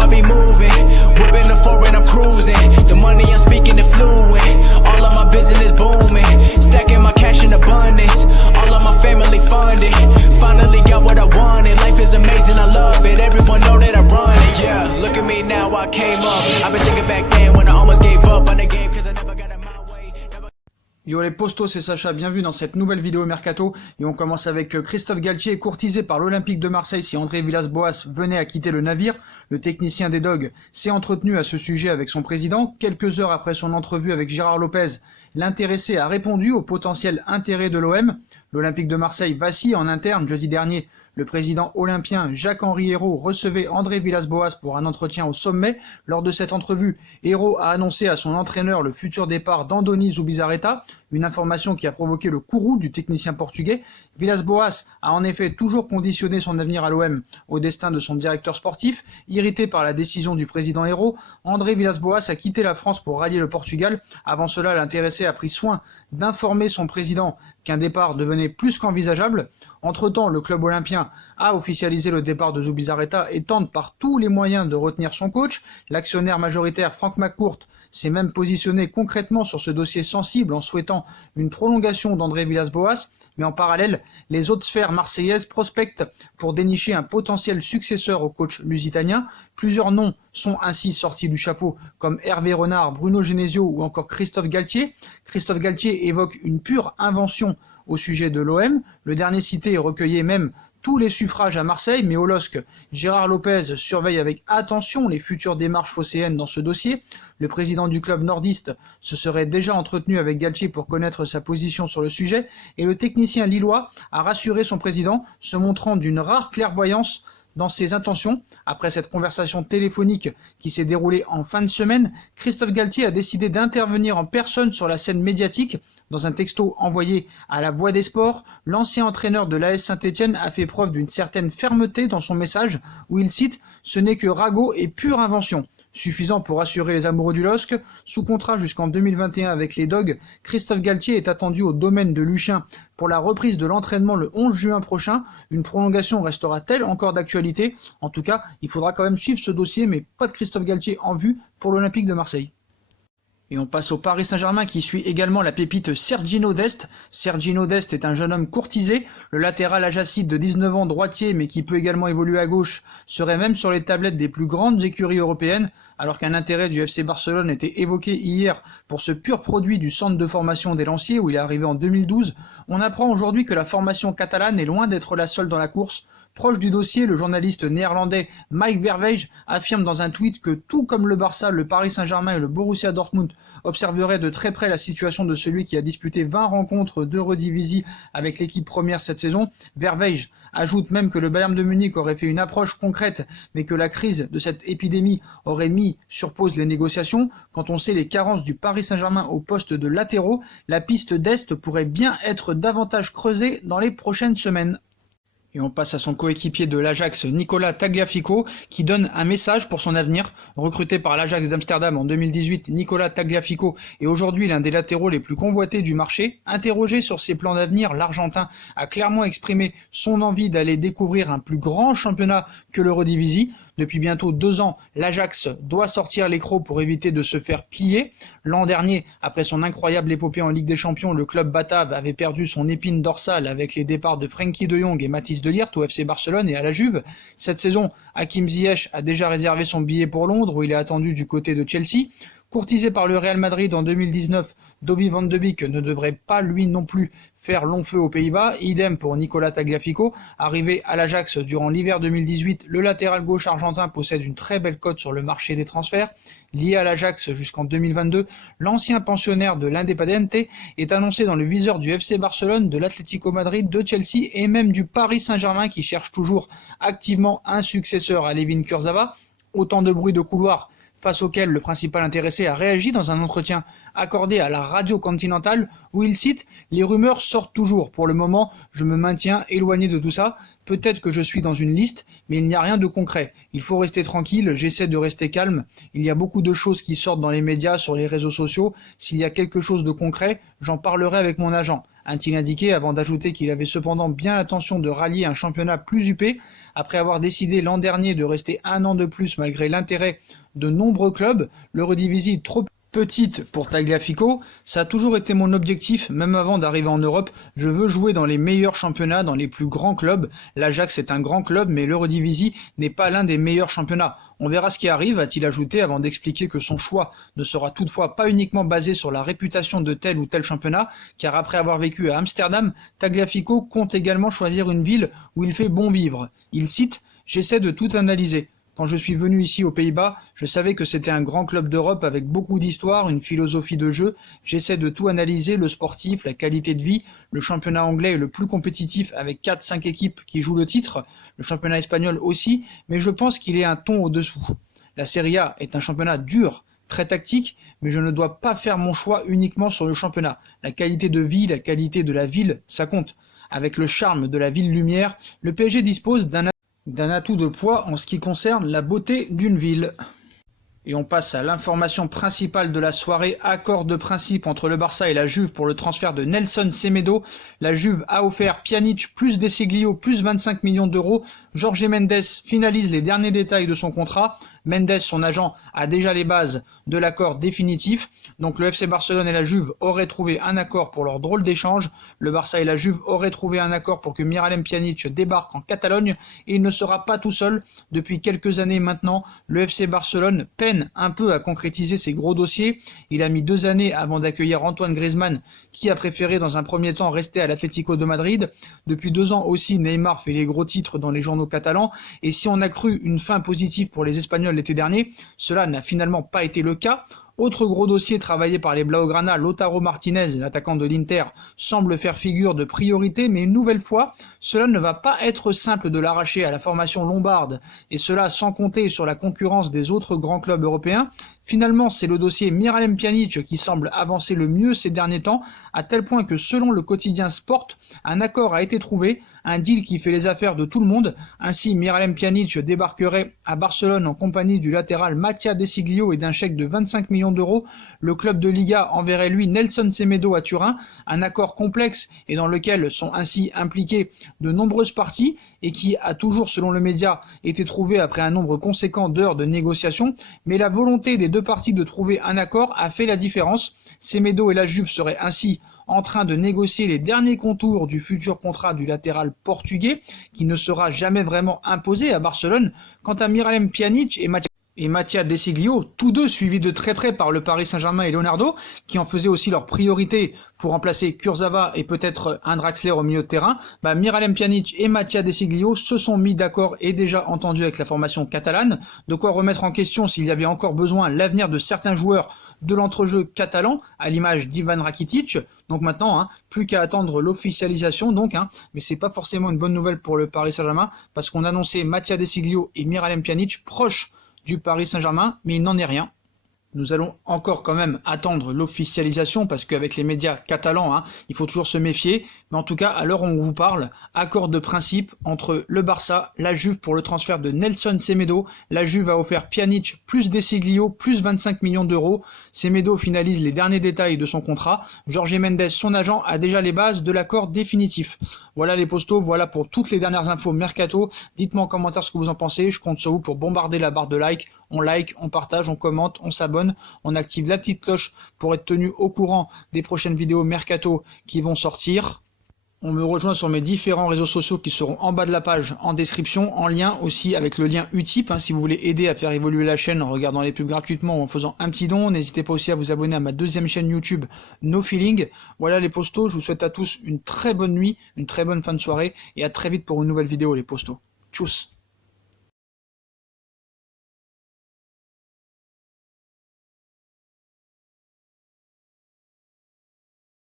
I be moving. Whipping the foreign, I'm cruising. The money I'm speaking is fluent. All of my business booming. Stacking my cash in abundance. All of my family funded. Finally got what I wanted. Life is amazing, I love it. Everyone know that I run it. Yeah, look at me now, I came up. I've been thinking back then when I almost gave up on the game cause I never got in my way. Yo les postos, c'est Sacha, bienvenue dans cette nouvelle vidéo Mercato. Et on commence avec Christophe Galtier, courtisé par l'Olympique de Marseille si André Villas-Boas venait à quitter le navire. Le technicien des Dogs s'est entretenu à ce sujet avec son président. Quelques heures après son entrevue avec Gérard Lopez, l'intéressé a répondu au potentiel intérêt de l'OM. L'Olympique de Marseille vacille en interne. Jeudi dernier, le président olympien Jacques-Henri Hérault recevait André Villas-Boas pour un entretien au sommet. Lors de cette entrevue, Hérault a annoncé à son entraîneur le futur départ d'Andoni Zubizarreta, une information qui a provoqué le courroux du technicien portugais. Villas-Boas a en effet toujours conditionné son avenir à l'OM au destin de son directeur sportif. Irrité par la décision du président Hérault, André Villas-Boas a quitté la France pour rallier le Portugal. Avant cela, l'intéressé a pris soin d'informer son président qu'un départ devenait plus qu'envisageable. Entre-temps, le club olympien a officialisé le départ de Zubizarreta et tente par tous les moyens de retenir son coach. L'actionnaire majoritaire Franck McCourt s'est même positionné concrètement sur ce dossier sensible en souhaitant une prolongation d'André Villas-Boas, mais en parallèle, les autres sphères marseillaises prospectent pour dénicher un potentiel successeur au coach lusitanien. Plusieurs noms sont ainsi sortis du chapeau, comme Hervé Renard, Bruno Genesio ou encore Christophe Galtier. Christophe Galtier évoque une pure invention au sujet de l'OM. Le dernier cité recueillait même tous les suffrages à Marseille, mais au LOSC, Gérard Lopez surveille avec attention les futures démarches phocéennes dans ce dossier. Le président du club nordiste se serait déjà entretenu avec Galtier pour connaître sa position sur le sujet, et le technicien lillois a rassuré son président, se montrant d'une rare clairvoyance dans ses intentions. Après cette conversation téléphonique qui s'est déroulée en fin de semaine, Christophe Galtier a décidé d'intervenir en personne sur la scène médiatique. Dans un texto envoyé à la Voix des Sports, l'ancien entraîneur de l'AS Saint-Etienne a fait preuve d'une certaine fermeté dans son message où il cite « Ce n'est que ragot et pure invention ». Suffisant pour rassurer les amoureux du LOSC. Sous contrat jusqu'en 2021 avec les Dogs, Christophe Galtier est attendu au domaine de Luchin pour la reprise de l'entraînement le 11 juin prochain. Une prolongation restera-t-elle encore d'actualité? En tout cas, il faudra quand même suivre ce dossier, mais pas de Christophe Galtier en vue pour l'Olympique de Marseille. Et on passe au Paris Saint-Germain qui suit également la pépite Sergino Dest. Sergino Dest est un jeune homme courtisé. Le latéral ajacide de 19 ans, droitier, mais qui peut également évoluer à gauche, serait même sur les tablettes des plus grandes écuries européennes, alors qu'un intérêt du FC Barcelone était évoqué hier pour ce pur produit du centre de formation des Lanciers où il est arrivé en 2012. On apprend aujourd'hui que la formation catalane est loin d'être la seule dans la course. Proche du dossier, le journaliste néerlandais Mike Verwege affirme dans un tweet que tout comme le Barça, le Paris Saint-Germain et le Borussia Dortmund observeraient de très près la situation de celui qui a disputé 20 rencontres d'Eredivisie avec l'équipe première cette saison. Verwege ajoute même que le Bayern de Munich aurait fait une approche concrète, mais que la crise de cette épidémie aurait mis sur pause les négociations. Quand on sait les carences du Paris Saint-Germain au poste de latéraux, la piste d'Est pourrait bien être davantage creusée dans les prochaines semaines. Et on passe à son coéquipier de l'Ajax, Nicolas Tagliafico, qui donne un message pour son avenir. Recruté par l'Ajax d'Amsterdam en 2018, Nicolas Tagliafico est aujourd'hui l'un des latéraux les plus convoités du marché. Interrogé sur ses plans d'avenir, l'Argentin a clairement exprimé son envie d'aller découvrir un plus grand championnat que l'Eredivisie. Depuis bientôt 2 ans, l'Ajax doit sortir l'écrou pour éviter de se faire piller. L'an dernier, après son incroyable épopée en Ligue des Champions, le club batave avait perdu son épine dorsale avec les départs de Frenkie de Jong et Mathys de Ligt au FC Barcelone et à la Juve. Cette saison, Hakim Ziyech a déjà réservé son billet pour Londres où il est attendu du côté de Chelsea. Courtisé par le Real Madrid en 2019, Donny van de Beek ne devrait pas lui non plus faire long feu aux Pays-Bas. Idem pour Nicolas Tagliafico. Arrivé à l'Ajax durant l'hiver 2018, le latéral gauche argentin possède une très belle cote sur le marché des transferts. Lié à l'Ajax jusqu'en 2022, l'ancien pensionnaire de l'Independiente est annoncé dans le viseur du FC Barcelone, de l'Atlético Madrid, de Chelsea et même du Paris Saint-Germain qui cherche toujours activement un successeur à Layvin Kurzawa. Autant de bruit de couloir face auquel le principal intéressé a réagi dans un entretien accordé à la Radio Continentale où il cite « Les rumeurs sortent toujours. Pour le moment, je me maintiens éloigné de tout ça. Peut-être que je suis dans une liste, mais il n'y a rien de concret. Il faut rester tranquille, j'essaie de rester calme. Il y a beaucoup de choses qui sortent dans les médias, sur les réseaux sociaux. S'il y a quelque chose de concret, j'en parlerai avec mon agent. a-t-il indiqué avant d'ajouter qu'il avait cependant bien l'intention de rallier un championnat plus huppé après avoir décidé l'an dernier de rester un an de plus malgré l'intérêt de nombreux clubs. L'Eredivisie trop petite pour Tagliafico, ça a toujours été mon objectif, même avant d'arriver en Europe. Je veux jouer dans les meilleurs championnats, dans les plus grands clubs. L'Ajax est un grand club, mais l'Eredivisie n'est pas l'un des meilleurs championnats. On verra ce qui arrive, a-t-il ajouté, avant d'expliquer que son choix ne sera toutefois pas uniquement basé sur la réputation de tel ou tel championnat, car après avoir vécu à Amsterdam, Tagliafico compte également choisir une ville où il fait bon vivre. Il cite « J'essaie de tout analyser. Quand je suis venu ici aux Pays-Bas, je savais que c'était un grand club d'Europe avec beaucoup d'histoire, une philosophie de jeu. J'essaie de tout analyser, le sportif, la qualité de vie. Le championnat anglais est le plus compétitif avec 4-5 équipes qui jouent le titre. Le championnat espagnol aussi, mais je pense qu'il est un ton au-dessous. La Serie A est un championnat dur, très tactique, mais je ne dois pas faire mon choix uniquement sur le championnat. La qualité de vie, la qualité de la ville, ça compte. Avec le charme de la ville lumière, le PSG dispose d'un atout de poids en ce qui concerne la beauté d'une ville. Et on passe à l'information principale de la soirée, accord de principe entre le Barça et la Juve pour le transfert de Nelson Semedo. La Juve a offert Pjanic plus Deseglio plus 25 millions d'euros. Jorge Mendes finalise les derniers détails de son contrat. Mendes, son agent, a déjà les bases de l'accord définitif. Donc le FC Barcelone et la Juve auraient trouvé un accord pour leur drôle d'échange. Le Barça et la Juve auraient trouvé un accord pour que Miralem Pjanic débarque en Catalogne. Et il ne sera pas tout seul. Depuis quelques années maintenant, le FC Barcelone peine un peu à concrétiser ses gros dossiers. Il a mis 2 années avant d'accueillir Antoine Griezmann, qui a préféré dans un premier temps rester à l'Atlético de Madrid. Depuis 2 ans aussi, Neymar fait les gros titres dans les journaux catalans. Et si on a cru une fin positive pour les Espagnols l'été dernier, cela n'a finalement pas été le cas. Autre gros dossier travaillé par les Blaugrana, Lautaro Martinez, l'attaquant de l'Inter, semble faire figure de priorité, mais une nouvelle fois, cela ne va pas être simple de l'arracher à la formation lombarde, et cela sans compter sur la concurrence des autres grands clubs européens. Finalement, c'est le dossier Miralem Pjanic qui semble avancer le mieux ces derniers temps, à tel point que selon le quotidien Sport, un accord a été trouvé, un deal qui fait les affaires de tout le monde. Ainsi, Miralem Pjanic débarquerait à Barcelone en compagnie du latéral Mattia Deseglio et d'un chèque de 25 millions d'euros. Le club de Liga enverrait lui Nelson Semedo à Turin, un accord complexe et dans lequel sont ainsi impliquées de nombreuses parties et qui a toujours, selon le média, été trouvé après un nombre conséquent d'heures de négociations, mais la volonté des deux parties de trouver un accord a fait la différence. Semedo et la Juve seraient ainsi en train de négocier les derniers contours du futur contrat du latéral portugais, qui ne sera jamais vraiment imposé à Barcelone. Quant à Miralem Pjanic et Mattia Deseglio, tous deux suivis de très près par le Paris Saint-Germain et Leonardo, qui en faisaient aussi leur priorité pour remplacer Kurzawa et peut-être un Draxler au milieu de terrain, Miralem Pjanic et Mattia Deseglio se sont mis d'accord et déjà entendus avec la formation catalane, de quoi remettre en question s'il y avait encore besoin l'avenir de certains joueurs de l'entrejeu catalan, à l'image d'Ivan Rakitic. Donc maintenant, plus qu'à attendre l'officialisation, mais c'est pas forcément une bonne nouvelle pour le Paris Saint-Germain, parce qu'on annonçait Mattia Deseglio et Miralem Pjanic proches du Paris Saint-Germain, mais il n'en est rien. Nous allons encore quand même attendre l'officialisation parce qu'avec les médias catalans, il faut toujours se méfier. Mais en tout cas, à l'heure où on vous parle, accord de principe entre le Barça, la Juve pour le transfert de Nelson Semedo. La Juve a offert Pjanic plus Deseglio plus 25 millions d'euros. Semedo finalise les derniers détails de son contrat. Jorge Mendes, son agent, a déjà les bases de l'accord définitif. Voilà les postos, voilà pour toutes les dernières infos mercato. Dites-moi en commentaire ce que vous en pensez. Je compte sur vous pour bombarder la barre de like. On like, on partage, on commente, on s'abonne, on active la petite cloche pour être tenu au courant des prochaines vidéos mercato qui vont sortir. On me rejoint sur mes différents réseaux sociaux qui seront en bas de la page en description, en lien aussi avec le lien Utip, si vous voulez aider à faire évoluer la chaîne en regardant les pubs gratuitement ou en faisant un petit don. N'hésitez pas aussi à vous abonner à ma deuxième chaîne YouTube No Feeling. Voilà les postos, je vous souhaite à tous une très bonne nuit, une très bonne fin de soirée et à très vite pour une nouvelle vidéo les postos. Tchuss.